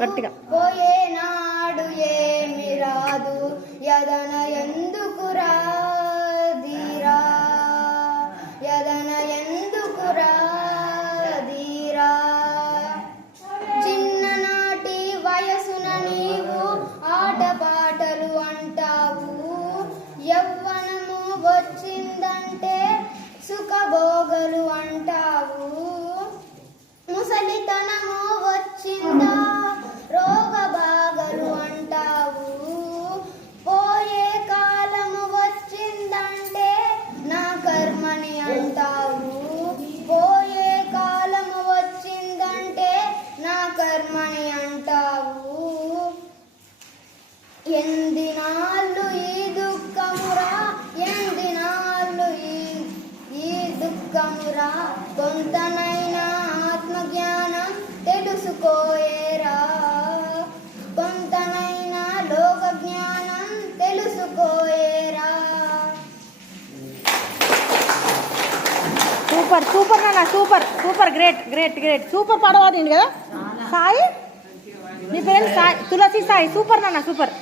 గట్టిగా పోయేనాడు ఏమి రాదు యదన ఎందుకు రాదీరా యదన ఎందుకు రాదీరా చిన్ననాటి వయసున నీవు ఆటపాటలు అంటావు యవ్వనము వచ్చిందంటే సుఖభోగలు అంటావు ముసలితనము వచ్చిందా రోగబాగలు అంటావు పోయే కాలము వచ్చిందంటే నా కర్మని అంటావు పోయే కాలము వచ్చిందంటే నా కర్మని అంటావు ఎందినాళ్ళు ఈ దుఃఖమురా ఎందినాళ్ళు ఈ దుఃఖమురా కొంతనైనా ఆత్మజ్ఞానం తెలుసుకోయేరా కొంతనైనా లోక జ్ఞానం తెలుసుకోయేరా. సూపర్ సూపర్ నాన్న super super great great great super పాడవాది కదా సాయి నీ పేరు సాయి తులసి సాయి సూపర్ నాన్న సూపర్.